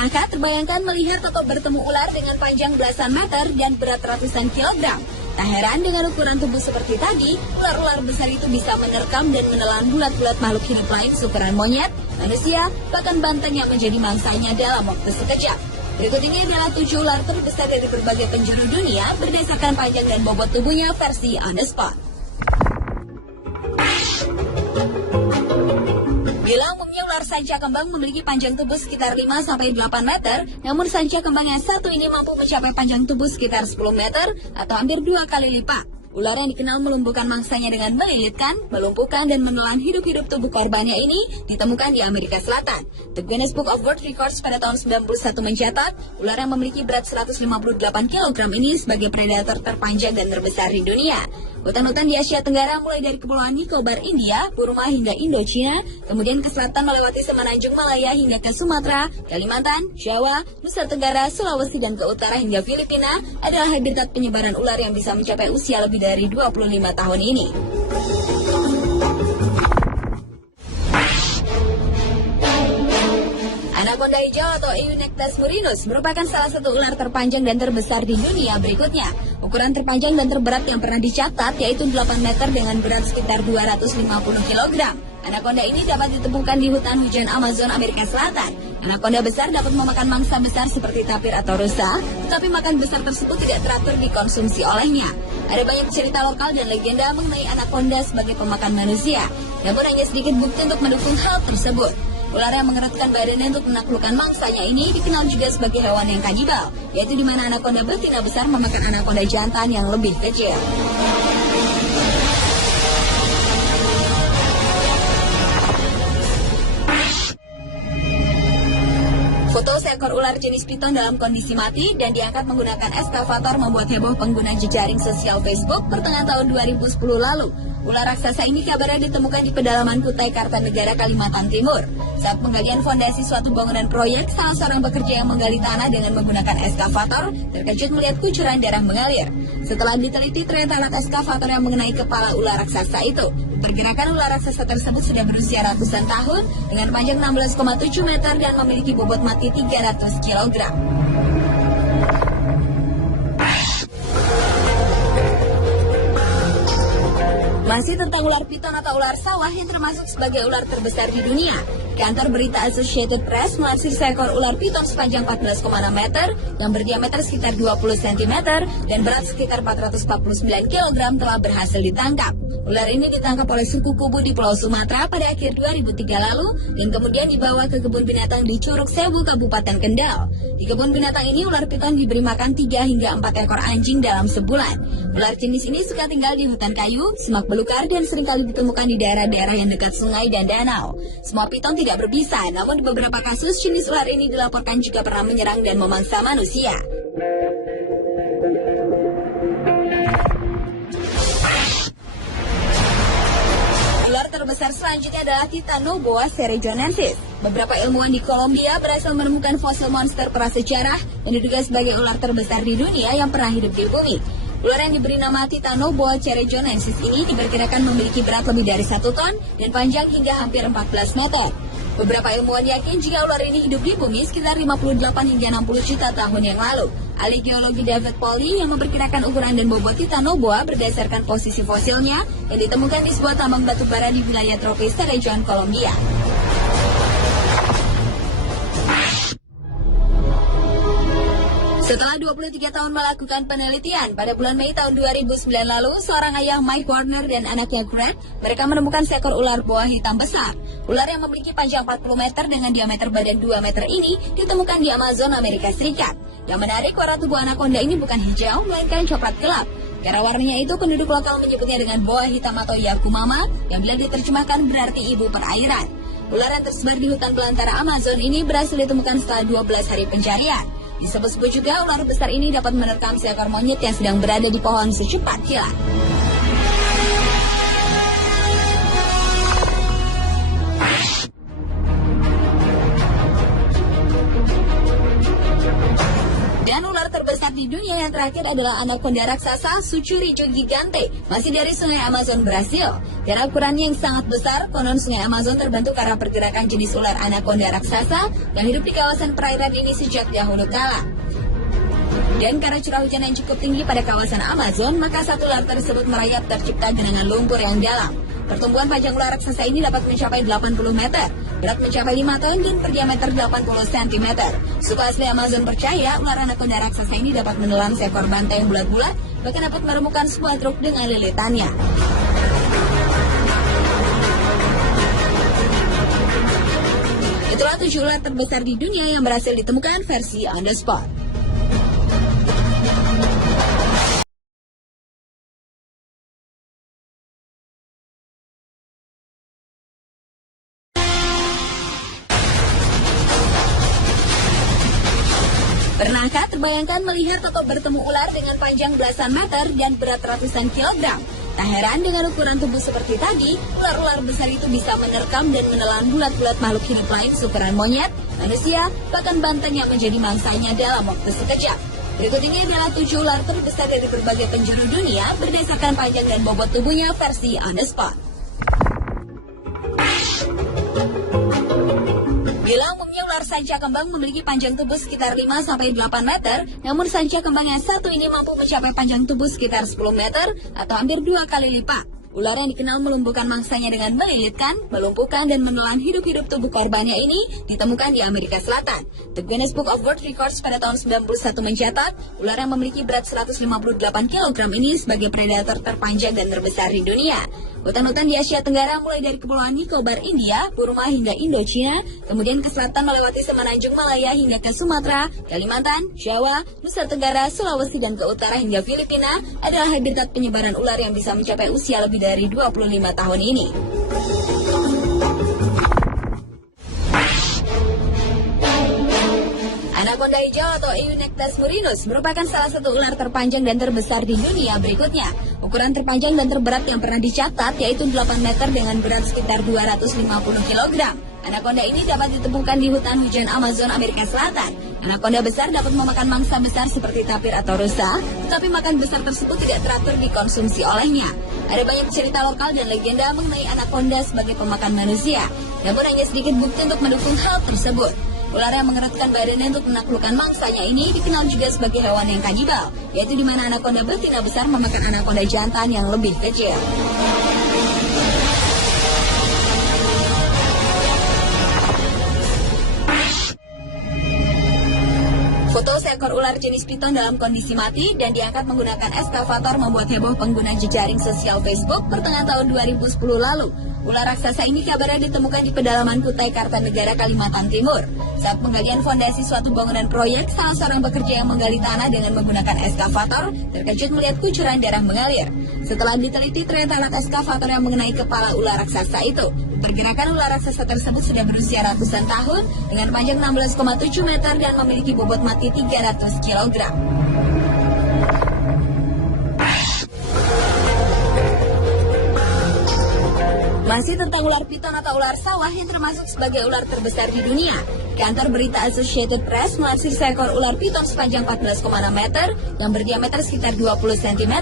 Pernahkah terbayangkan melihat atau bertemu ular dengan panjang belasan meter dan berat ratusan kilogram? Tak heran dengan ukuran tubuh seperti tadi, ular-ular besar itu bisa menerkam dan menelan bulat-bulat makhluk hidup lain seukuran monyet, manusia, bahkan banteng yang menjadi mangsanya dalam waktu sekejap. Berikut ini adalah 7 ular terbesar dari berbagai penjuru dunia berdasarkan panjang dan bobot tubuhnya versi On The Spot. Bila umumnya ular sanca kembang memiliki panjang tubuh sekitar 5-8 meter, namun sanca kembang yang satu ini mampu mencapai panjang tubuh sekitar 10 meter atau hampir 2 kali lipat. Ular yang dikenal melumpuhkan mangsanya dengan melilitkan, melumpuhkan, dan menelan hidup-hidup tubuh korbannya ini ditemukan di Amerika Selatan. The Guinness Book of World Records pada tahun 91 mencatat, ular yang memiliki berat 158 kg ini sebagai predator terpanjang dan terbesar di dunia. Hutan-hutan di Asia Tenggara mulai dari Kepulauan Nicobar, India, Burma hingga Indochina, kemudian ke selatan melewati Semenanjung Malaya hingga ke Sumatera, Kalimantan, Jawa, Nusa Tenggara, Sulawesi, dan ke utara hingga Filipina adalah habitat penyebaran ular yang bisa mencapai usia lebih dari 25 tahun ini. Anaconda hijau atau Eunectes murinus merupakan salah satu ular terpanjang dan terbesar di dunia berikutnya. Ukuran terpanjang dan terberat yang pernah dicatat yaitu 8 meter dengan berat sekitar 250 kg. Anaconda ini dapat ditemukan di hutan hujan Amazon Amerika Selatan. Anaconda besar dapat memakan mangsa besar seperti tapir atau rusa, tetapi makan besar tersebut tidak teratur dikonsumsi olehnya. Ada banyak cerita lokal dan legenda mengenai anaconda sebagai pemakan manusia, namun hanya sedikit bukti untuk mendukung hal tersebut. Ular yang mengerutkan badannya untuk menaklukkan mangsanya ini dikenal juga sebagai hewan yang kanibal, yaitu di mana anaconda betina besar memakan anaconda jantan yang lebih kecil. Foto seekor ular jenis piton dalam kondisi mati dan diangkat menggunakan eskavator membuat heboh pengguna jejaring sosial Facebook pertengahan tahun 2010 lalu. Ular raksasa ini kabarnya ditemukan di pedalaman Kutai Kartanegara, Kalimantan Timur. Saat penggalian fondasi suatu bangunan proyek, salah seorang pekerja yang menggali tanah dengan menggunakan eskavator terkejut melihat kucuran darah mengalir. Setelah diteliti, ternyata alat eskavator yang mengenai kepala ular raksasa itu. Pergerakan ular raksasa tersebut sudah berusia ratusan tahun dengan panjang 16,7 meter dan memiliki bobot mati 300 kg. Masih tentang ular piton atau ular sawah yang termasuk sebagai ular terbesar di dunia. Kantor berita Associated Press melansir seekor ular piton sepanjang 14,6 meter yang berdiameter sekitar 20 cm dan berat sekitar 449 kg telah berhasil ditangkap. Ular ini ditangkap oleh suku Kubu di Pulau Sumatera pada akhir 2003 lalu dan kemudian dibawa ke kebun binatang di Curug Sewu, Kabupaten Kendal. Di kebun binatang ini ular piton diberi makan 3 hingga 4 ekor anjing dalam sebulan. Ular jenis ini suka tinggal di hutan kayu, semak belukar, dan seringkali ditemukan di daerah-daerah yang dekat sungai dan danau. Semua piton tidak berbisa, namun di beberapa kasus jenis ular ini dilaporkan juga pernah menyerang dan memangsa manusia. Ular terbesar selanjutnya adalah Titanoboa cerejonensis. Beberapa ilmuwan di Kolombia berhasil menemukan fosil monster prasejarah yang diduga sebagai ular terbesar di dunia yang pernah hidup di bumi. Ular yang diberi nama Titanoboa cerejonensis ini diperkirakan memiliki berat lebih dari 1 ton dan panjang hingga hampir 14 meter. Beberapa ilmuwan yakin jika ular ini hidup di bumi sekitar 58 hingga 60 juta tahun yang lalu. Ahli geologi David Polly yang memperkirakan ukuran dan bobot Titanoboa berdasarkan posisi fosilnya yang ditemukan di sebuah tambang batu bara di wilayah tropis Cerrejón, Kolombia. Setelah 23 tahun melakukan penelitian, pada bulan Mei tahun 2009 lalu, seorang ayah Mike Warner dan anaknya Grant, mereka menemukan seekor ular boa hitam besar. Ular yang memiliki panjang 40 meter dengan diameter badan 2 meter ini ditemukan di Amazon, Amerika Serikat. Yang menarik, warna tubuh anaconda ini bukan hijau, melainkan coklat gelap. Karena warnanya itu, penduduk lokal menyebutnya dengan boa hitam atau yakumama, yang bila diterjemahkan berarti ibu perairan. Ular yang tersebar di hutan belantara Amazon ini berhasil ditemukan setelah 12 hari pencarian. Disebut-sebut juga ular besar ini dapat menerkam seekor monyet yang sedang berada di pohon secepat kilat. Dan ular terbesar di dunia yang terakhir adalah anaconda raksasa Sucuricho gigante, masih dari sungai Amazon, Brasil. Karena ukurannya yang sangat besar, konon sungai Amazon terbentuk karena pergerakan jenis ular anaconda raksasa yang hidup di kawasan perairan ini sejak dahulu kala. Dan karena curah hujan yang cukup tinggi pada kawasan Amazon, maka satu ular tersebut merayap tercipta genangan lumpur yang dalam. Pertumbuhan panjang ular raksasa ini dapat mencapai 80 meter, berat mencapai 5 ton dan berdiameter 80 cm. Suku asli Amazon percaya ular anaconda raksasa ini dapat menelan seekor bantai yang bulat-bulat, bahkan dapat meremukkan sebuah truk dengan lilitannya. Itulah 7 ular terbesar di dunia yang berhasil ditemukan versi On The Spot. Pernahkah terbayangkan melihat atau bertemu ular dengan panjang belasan meter dan berat ratusan kilogram? Tak heran dengan ukuran tubuh seperti tadi, ular-ular besar itu bisa menerkam dan menelan bulat-bulat makhluk hidup lain seukuran monyet, manusia, bahkan banteng yang menjadi mangsanya dalam waktu sekejap. Berikut ini adalah 7 ular terbesar dari berbagai penjuru dunia berdasarkan panjang dan bobot tubuhnya versi On The Spot. Bila umumnya ular sanca kembang memiliki panjang tubuh sekitar 5-8 meter, namun sanca kembang yang satu ini mampu mencapai panjang tubuh sekitar 10 meter atau hampir 2 kali lipat. Ular yang dikenal melumpuhkan mangsanya dengan melilitkan, melumpuhkan, dan menelan hidup-hidup tubuh korbannya ini ditemukan di Amerika Selatan. The Guinness Book of World Records pada tahun 91 mencatat, ular yang memiliki berat 158 kg ini sebagai predator terpanjang dan terbesar di dunia. Hutan-hutan di Asia Tenggara mulai dari Kepulauan Nicobar, India, Burma hingga Indochina, kemudian ke selatan melewati Semenanjung Malaya hingga ke Sumatera, Kalimantan, Jawa, Nusa Tenggara, Sulawesi, dan ke utara hingga Filipina adalah habitat penyebaran ular yang bisa mencapai usia lebih dari 25 tahun ini. Anaconda hijau atau Eunectes murinus merupakan salah satu ular terpanjang dan terbesar di dunia berikutnya. Ukuran terpanjang dan terberat yang pernah dicatat yaitu 8 meter dengan berat sekitar 250 kg. Anaconda ini dapat ditemukan di hutan hujan Amazon, Amerika Selatan. Anaconda besar dapat memakan mangsa besar seperti tapir atau rusa, tetapi makan besar tersebut tidak teratur dikonsumsi olehnya. Ada banyak cerita lokal dan legenda mengenai anaconda sebagai pemakan manusia, namun hanya sedikit bukti untuk mendukung hal tersebut. Ular yang mengerutkan badannya untuk menaklukkan mangsanya ini dikenal juga sebagai hewan yang kanibal, yaitu di mana anaconda betina besar memakan anaconda jantan yang lebih kecil. Foto seekor ular jenis piton dalam kondisi mati dan diangkat menggunakan eskavator membuat heboh pengguna jejaring sosial Facebook pertengahan tahun 2010 lalu. Ular raksasa ini kabarnya ditemukan di pedalaman Kutai Kartanegara, Kalimantan Timur. Saat penggalian fondasi suatu bangunan proyek, salah seorang pekerja yang menggali tanah dengan menggunakan eskavator terkejut melihat kucuran darah mengalir. Setelah diteliti, ternyata alat eskavator yang mengenai kepala ular raksasa itu. Pergerakan ular raksasa tersebut sudah berusia ratusan tahun dengan panjang 16,7 meter dan memiliki bobot mati 300 kg. Masih tentang ular piton atau ular sawah yang termasuk sebagai ular terbesar di dunia. Kantor berita Associated Press melansir seekor ular piton sepanjang 14,6 meter yang berdiameter sekitar 20 cm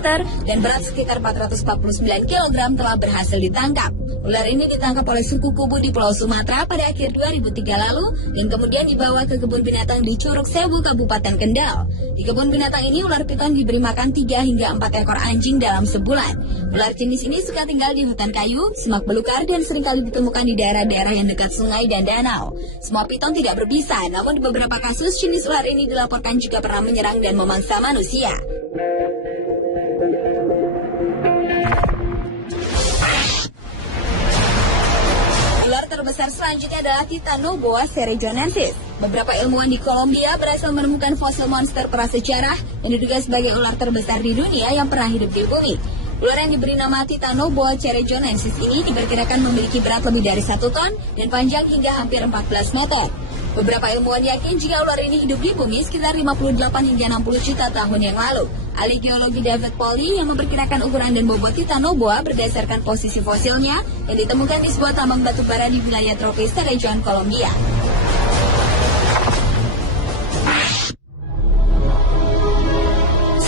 dan berat sekitar 449 kg telah berhasil ditangkap. Ular ini ditangkap oleh suku Kubu di Pulau Sumatera pada akhir 2003 lalu dan kemudian dibawa ke kebun binatang di Curug Sewu, Kabupaten Kendal. Di kebun binatang ini ular piton diberi makan 3 hingga 4 ekor anjing dalam sebulan. Ular jenis ini suka tinggal di hutan kayu, semak belukar, dan seringkali ditemukan di daerah-daerah yang dekat sungai dan danau. Semua piton tidak berbisa, namun di beberapa kasus jenis ular ini dilaporkan juga pernah menyerang dan memangsa manusia. Ular terbesar selanjutnya adalah Titanoboa cerejonensis. Beberapa ilmuwan di Kolombia berhasil menemukan fosil monster prasejarah yang diduga sebagai ular terbesar di dunia yang pernah hidup di bumi. Ular yang diberi nama Titanoboa cerejonensis ini diperkirakan memiliki berat lebih dari 1 ton dan panjang hingga hampir 14 meter. Beberapa ilmuwan yakin jika ular ini hidup di bumi sekitar 58 hingga 60 juta tahun yang lalu. Ahli geologi David Polly yang memperkirakan ukuran dan bobot Titanoboa berdasarkan posisi fosilnya yang ditemukan di sebuah tambang batu bara di wilayah tropis Cerrejón, Kolombia.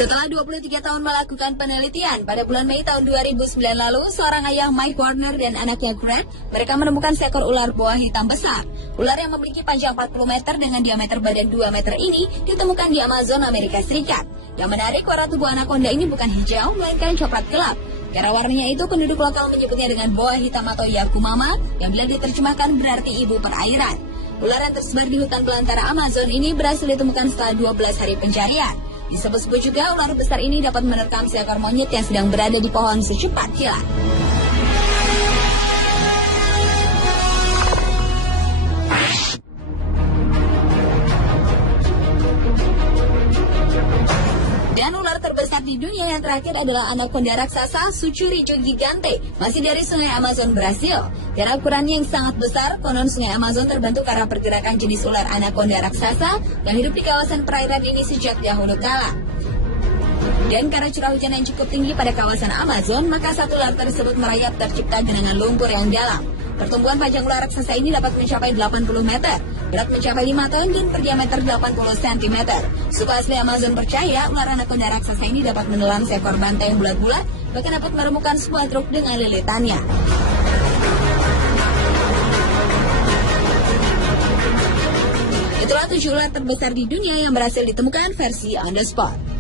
Setelah 23 tahun melakukan penelitian, pada bulan Mei tahun 2009 lalu, seorang ayah Mike Warner dan anaknya Grant, mereka menemukan seekor ular boa hitam besar. Ular yang memiliki panjang 40 meter dengan diameter badan 2 meter ini ditemukan di Amazon, Amerika Serikat. Yang menarik, warna tubuh anaconda ini bukan hijau, melainkan coklat gelap. Karena warnanya itu, penduduk lokal menyebutnya dengan boa hitam atau yakumama, yang bila diterjemahkan berarti ibu perairan. Ular yang tersebar di hutan belantara Amazon ini berhasil ditemukan setelah 12 hari pencarian. Disebut-sebut juga ular besar ini dapat menerkam seekor monyet yang sedang berada di pohon secepat kilat. Dan ular terbesar di dunia yang terakhir adalah anaconda raksasa Sucuricho gigante, masih dari sungai Amazon, Brasil. Karena ukurannya yang sangat besar, konon sungai Amazon terbentuk karena pergerakan jenis ular anaconda raksasa yang hidup di kawasan perairan ini sejak dahulu kala. Dan karena curah hujan yang cukup tinggi pada kawasan Amazon, maka satu ular tersebut merayap tercipta genangan lumpur yang dalam. Pertumbuhan panjang ular raksasa ini dapat mencapai 80 meter, berat mencapai 5 ton dan berdiameter 80 cm. Suku asli Amazon percaya ular anaconda raksasa ini dapat menelan seekor bantai yang bulat-bulat, bahkan dapat meremukan sebuah truk dengan lilitannya. Itulah 7 ular terbesar di dunia yang berhasil ditemukan versi On The Spot.